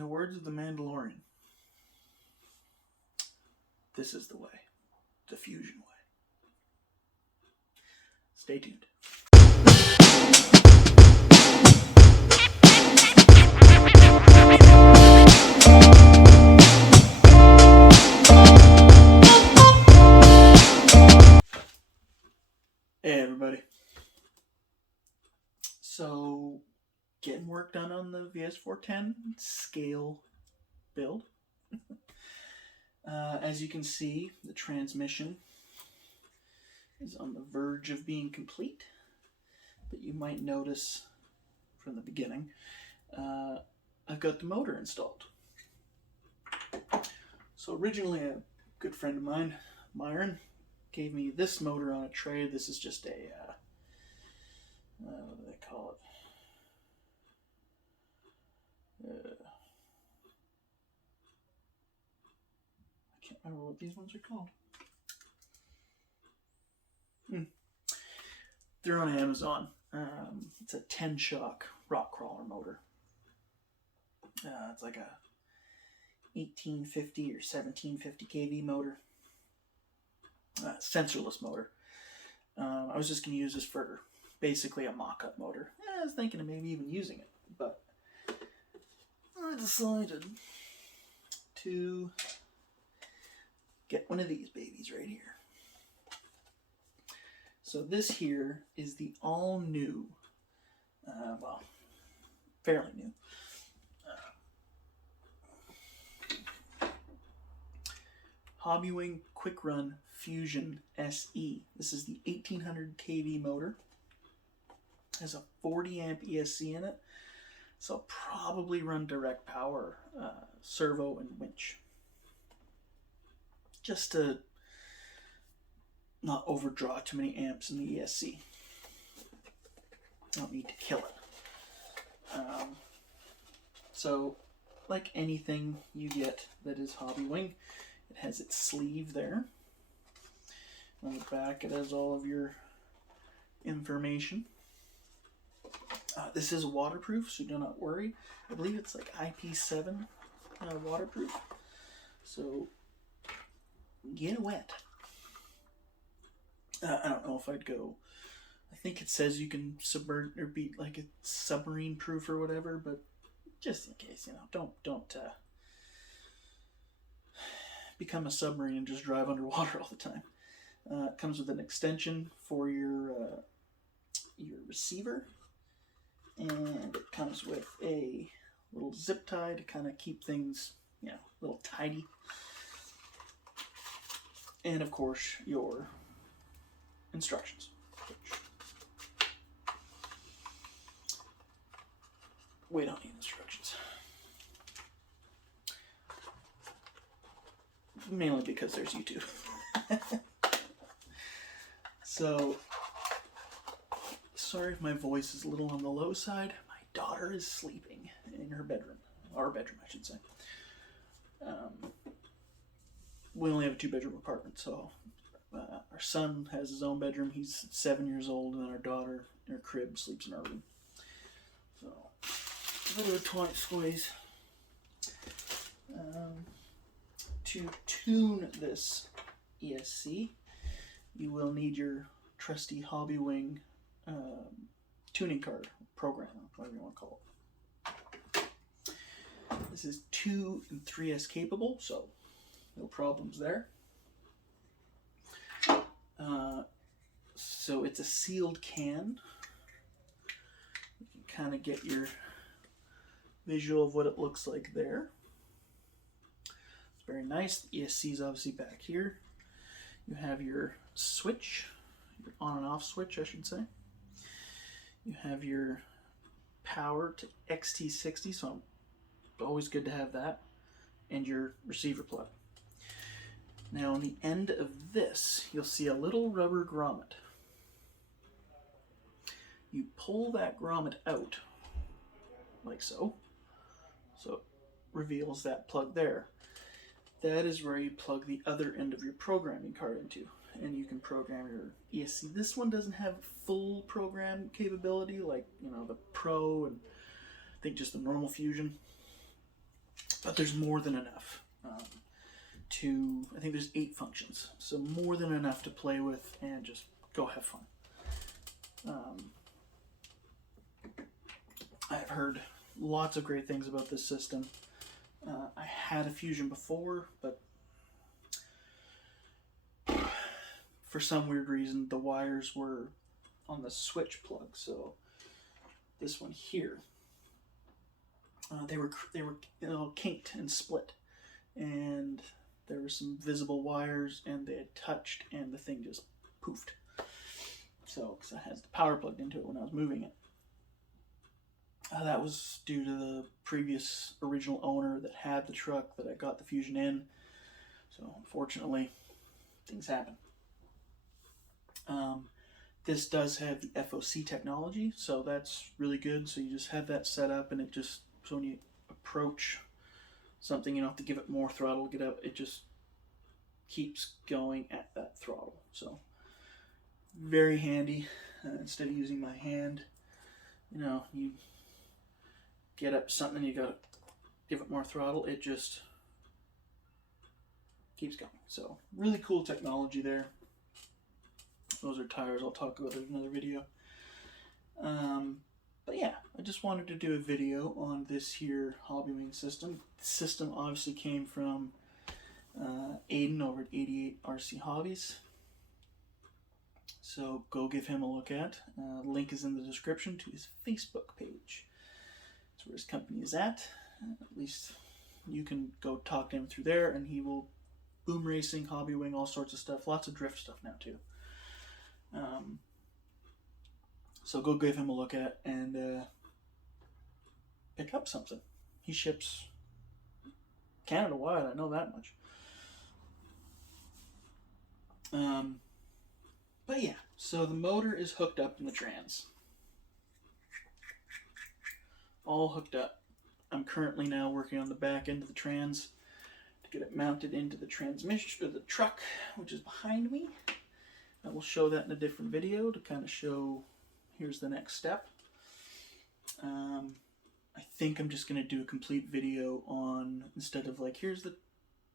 the words of the Mandalorian, this is the way, the fusion way. Stay tuned. Hey everybody. So, getting work done on the VS410 scale build. As you can see, the transmission is on the verge of being complete, but you might notice from the beginning, I've got the motor installed. So originally a good friend of mine, Myron, gave me this motor on a tray. This is just a, what do they call it? I can't remember what these ones are called. They're on Amazon. It's a 10-shock rock crawler motor. It's like a 1850 or 1750 kV motor. Sensorless motor. I was just going to use this for basically a mock-up motor. I was thinking of maybe even using it, but I decided to get one of these babies right here. So this here is the all-new, well, fairly new, Hobbywing Quick Run Fusion SE. This is the 1800 kV motor. It has a 40 amp ESC in it, so I'll probably run direct power, servo and winch, just to not overdraw too many amps in the ESC. I don't need to kill it. So, like anything you get that is Hobbywing, it has its sleeve there. On the back it has all of your information. This is waterproof, so do not worry. I believe it's like IP7 waterproof. So get wet. I don't know if I'd go. I think it says you can submerge or be like a submarine proof or whatever, but just in case, you know, don't become a submarine and just drive underwater all the time. It comes with an extension for your receiver, and it comes with a little zip tie to kind of keep things, you know, a little tidy. And of course, your instructions. We don't need instructions. Mainly because there's YouTube. So, sorry if my voice is a little on the low side. My daughter is sleeping in her bedroom. Our bedroom, I should say. We only have a 2-bedroom apartment, so our son has his own bedroom. He's 7 years old, and our daughter in her crib sleeps in our room. So, a bit of a tight squeeze. To tune this ESC, you will need your trusty Hobbywing tuning card program, whatever you want to call it. This is 2 and 3S capable, so no problems there. So it's a sealed can. You can kind of get your visual of what it looks like there. It's very nice. The ESC is obviously back here. You have your switch, your on and off switch, I should say. You have your power to XT60, so always good to have that, and your receiver plug. Now on the end of this, you'll see a little rubber grommet. You pull that grommet out, like so. So it reveals that plug there. That is where you plug the other end of your programming card into, and you can program your ESC. This one doesn't have full program capability like, you know, the Pro and I think just the normal Fusion. but there's more than enough I think there's 8 functions, so more than enough to play with and just go have fun. I've heard lots of great things about this system. I had a Fusion before, but for some weird reason the wires were on the switch plug, so this one here, they were kinked and split, and there were some visible wires and they had touched and the thing just poofed. So, because I had the power plugged into it when I was moving it. That was due to the previous original owner that had the truck that I got the Fusion in. So, unfortunately, things happen. This does have the FOC technology, so that's really good. So you just have that set up, and it just, so when you approach something, you don't have to give it more throttle to get out. It just keeps going at that throttle. So very handy. Instead of using my hand, you know, you get up something, you gotta give it more throttle. It just keeps going. So really cool technology there. Those are tires. I'll talk about it in another video. But yeah, I just wanted to do a video on this here Hobbywing system. The system obviously came from Aiden over at Eighty8 RC Hobbies. So go give him a look at. Link is in the description to his Facebook page. That's where his company is at. At least you can go talk to him through there, and he will BoomRacing, Hobbywing, all sorts of stuff. Lots of drift stuff now too. So go give him a look at and pick up something. He ships Canada wide, I know that much. But yeah, so the motor is hooked up in the trans. All hooked up. I'm currently now working on the back end of the trans to get it mounted into the transmission, or the truck, which is behind me. I will show that in a different video to kind of show, here's the next step. I think I'm just going to do a complete video on, instead of like, here's the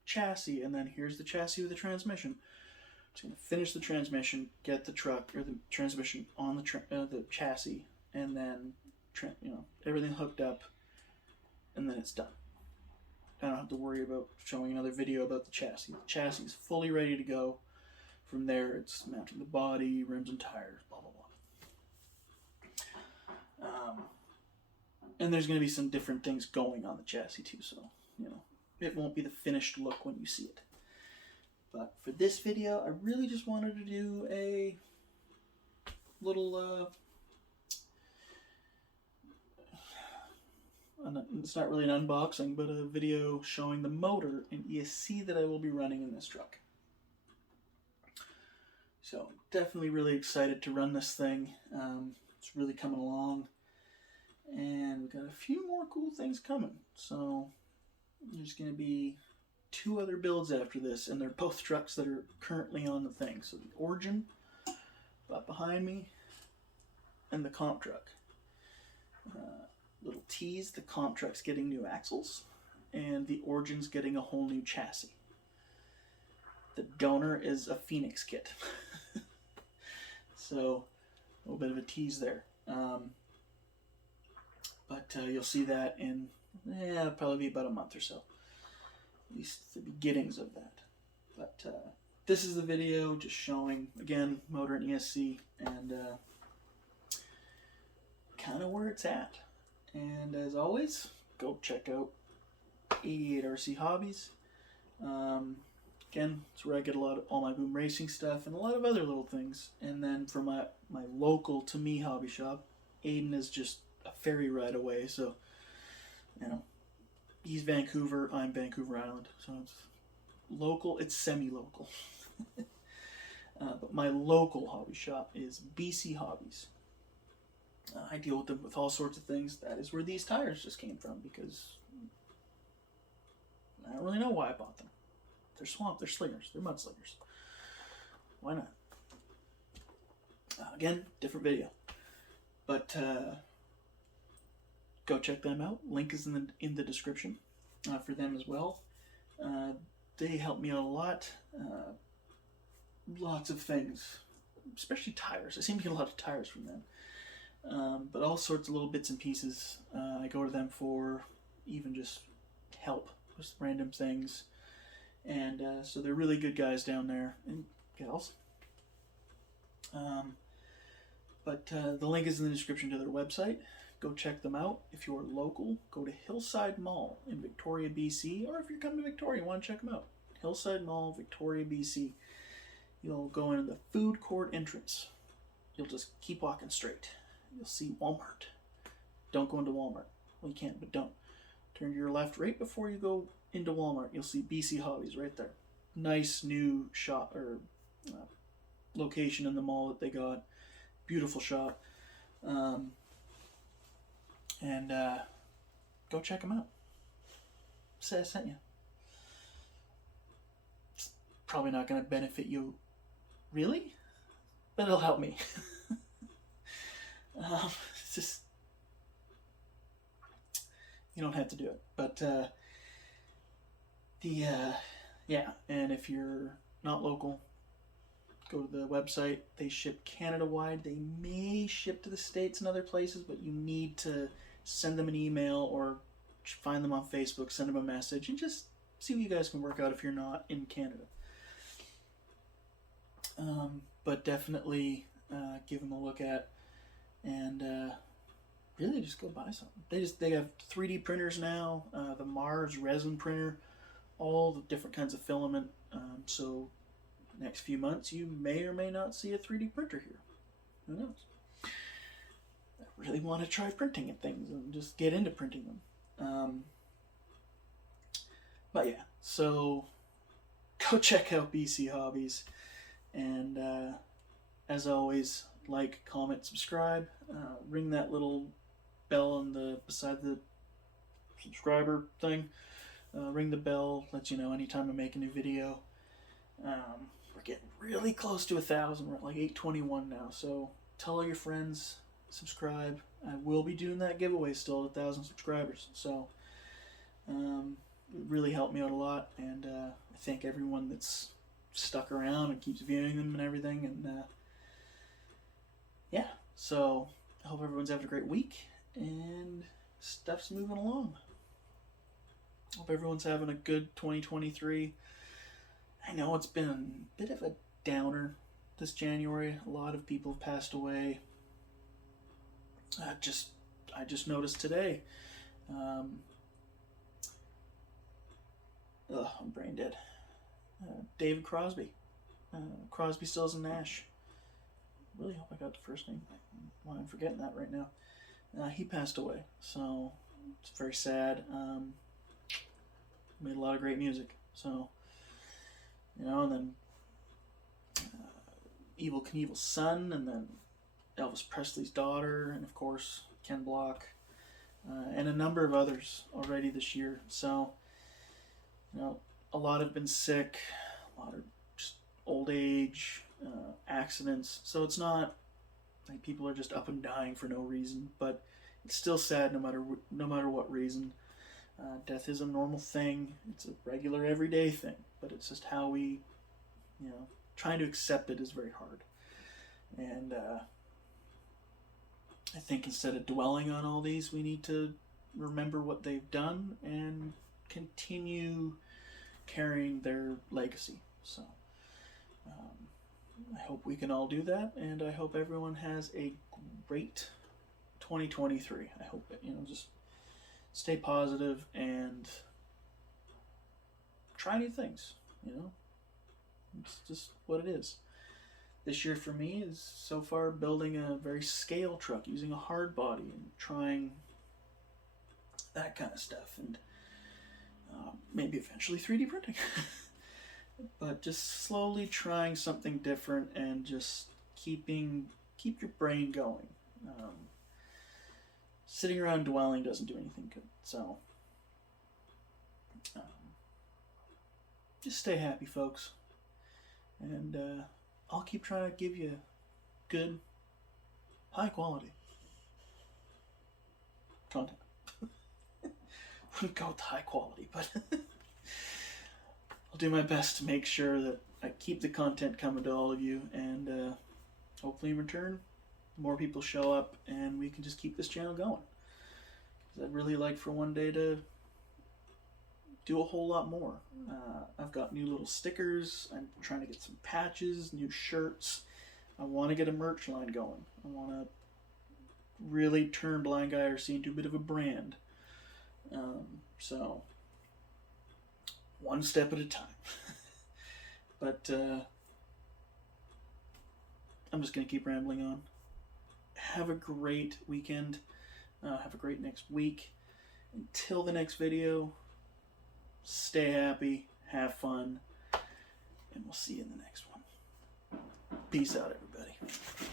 chassis and then here's the chassis with the transmission. I'm just going to finish the transmission, get the truck or the transmission on the chassis, and then everything hooked up, and then it's done. I don't have to worry about showing another video about the chassis. The chassis is fully ready to go. From there, it's mounting the body, rims and tires, blah, blah, blah. And there's going to be some different things going on the chassis too, so, you know, it won't be the finished look when you see it. But for this video, I really just wanted to do a little, it's not really an unboxing, but a video showing the motor and ESC that I will be running in this truck. So definitely really excited to run this thing. It's really coming along, and we've got a few more cool things coming. So there's going to be 2 other builds after this, and they're both trucks that are currently on the thing. So the Origin, about behind me, and the comp truck. Little tease, the comp truck's getting new axles, and the Origin's getting a whole new chassis. The donor is a Phoenix kit. So, a little bit of a tease there. But you'll see that in, it'll probably be about a month or so. At least the beginnings of that. But this is the video just showing, again, motor and ESC, and kind of where it's at. And as always, go check out 88 RC Hobbies. Again, it's where I get all my BoomRacing stuff and a lot of other little things. And then for my local, to me, hobby shop, Aiden is just a ferry ride away. So, you know, he's Vancouver, I'm Vancouver Island. So it's local, it's semi-local. But my local hobby shop is BC Hobbies. I deal with them with all sorts of things. That is where these tires just came from, because I don't really know why I bought them. They're swamp, they're slingers, they're mudslingers. Why not? Again, different video. But go check them out. Link is in the description. for them as well. They help me out a lot. Lots of things, especially tires. I seem to get a lot of tires from them. But all sorts of little bits and pieces. I go to them for even just help with random things. And so they're really good guys down there, and gals. But the link is in the description to their website. Go check them out. If you're local, go to Hillside Mall in Victoria, BC, or if you're coming to Victoria and want to check them out, Hillside Mall, Victoria, BC. You'll go into the food court entrance. You'll just keep walking straight. You'll see Walmart. Don't go into Walmart. Well, you can't, but don't. Turn to your left right before you go into Walmart. You'll see BC Hobbies right there. Nice new shop or location in the mall that they got. Beautiful shop. And go check them out. Say I sent you. It's probably not going to benefit you, really, but it'll help me. It's just, you don't have to do it, but yeah. And if you're not local, go to the website. They ship Canada-wide. They may ship to the States and other places, but you need to send them an email or find them on Facebook, send them a message, and just see what you guys can work out if you're not in Canada. But definitely give them a look at, and really just go buy something. They have 3D printers now, the Mars resin printer, all the different kinds of filament. So next few months you may or may not see a 3D printer here. Who knows? I really want to try printing at things and just get into printing them. But yeah, so go check out BC Hobbies, and as always, like, comment, subscribe, ring that little bell on the beside the subscriber thing. Ring the bell, lets you know anytime I make a new video. We're getting really close to 1,000. We're at like 821 now, so tell all your friends, subscribe. I will be doing that giveaway still at 1,000 subscribers, so it really helped me out a lot, and I thank everyone that's stuck around and keeps viewing them and everything, and yeah, so I hope everyone's having a great week and stuff's moving along. Hope everyone's having a good 2023. I know it's been a bit of a downer this January. A lot of people have passed away. I just noticed today. I'm brain dead. David Crosby. Crosby, Stills, and Nash. Really hope I got the first name. Why I'm forgetting that right now. He passed away, so it's very sad. Made a lot of great music, so and then Evel Knievel's son, and then Elvis Presley's daughter, and of course Ken Block, and a number of others already this year. So a lot have been sick, a lot of just old age, accidents. So it's not like people are just up and dying for no reason, but it's still sad no matter what reason. Death is a normal thing. It's a regular everyday thing, but it's just how we, trying to accept it is very hard. And I think instead of dwelling on all these, we need to remember what they've done and continue carrying their legacy. So I hope we can all do that, and I hope everyone has a great 2023. I hope that, just stay positive and try new things, It's just what it is. This year for me is so far building a very scale truck using a hard body and trying that kind of stuff, and maybe eventually 3D printing. But just slowly trying something different and just keep your brain going. Sitting around dwelling doesn't do anything good. So just stay happy, folks. And I'll keep trying to give you good, high quality content. wouldn't go with high quality, but I'll do my best to make sure that I keep the content coming to all of you, and hopefully in return, more people show up and we can just keep this channel going. I'd really like for one day to do a whole lot more. I've got new little stickers. I'm trying to get some patches, new shirts. I want to get a merch line going. I want to really turn Blind Guy RC into a bit of a brand. So, one step at a time. But I'm just going to keep rambling on. Have a great weekend. Have a great next week. Until the next video, stay happy, have fun, and we'll see you in the next one. Peace out, everybody.